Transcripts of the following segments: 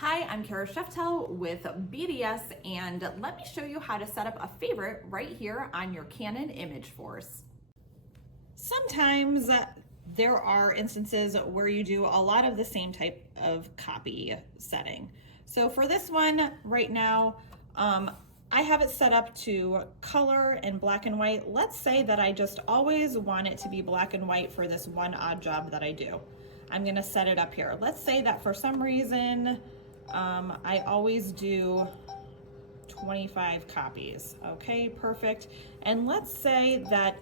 Hi, I'm Kara Sheftel with BDS, and let me show you how to set up a favorite right here on your Canon imageFORCE. Sometimes there are instances where you do a lot of the same type of copy setting. So for this one right now, I have it set up to color and black and white. Let's say that I just always want it to be black and white for this one odd job that I do. I'm gonna set it up here. Let's say that for some reason, I always do 25 copies. Okay, perfect. And let's say that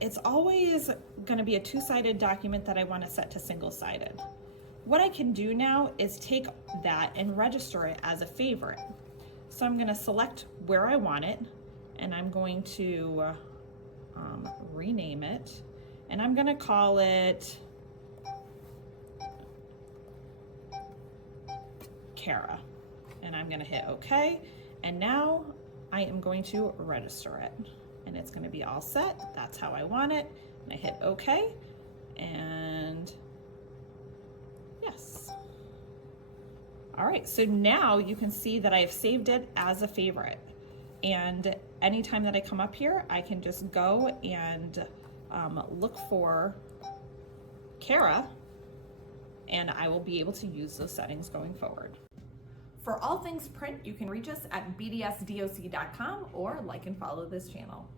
it's always going to be a two-sided document that I want to set to single-sided. What I can do now is take that and register it as a favorite. So I'm going to select where I want it, and I'm going to rename it, and I'm going to call it Kara, and I'm going to hit OK, and now I am going to register it, and it's going to be all set. That's how I want it, and I hit OK, and yes. All right, so now you can see that I have saved it as a favorite, and anytime that I come up here, I can just go and look for Kara, and I will be able to use those settings going forward. For all things print, you can reach us at bdsdoc.com or like and follow this channel.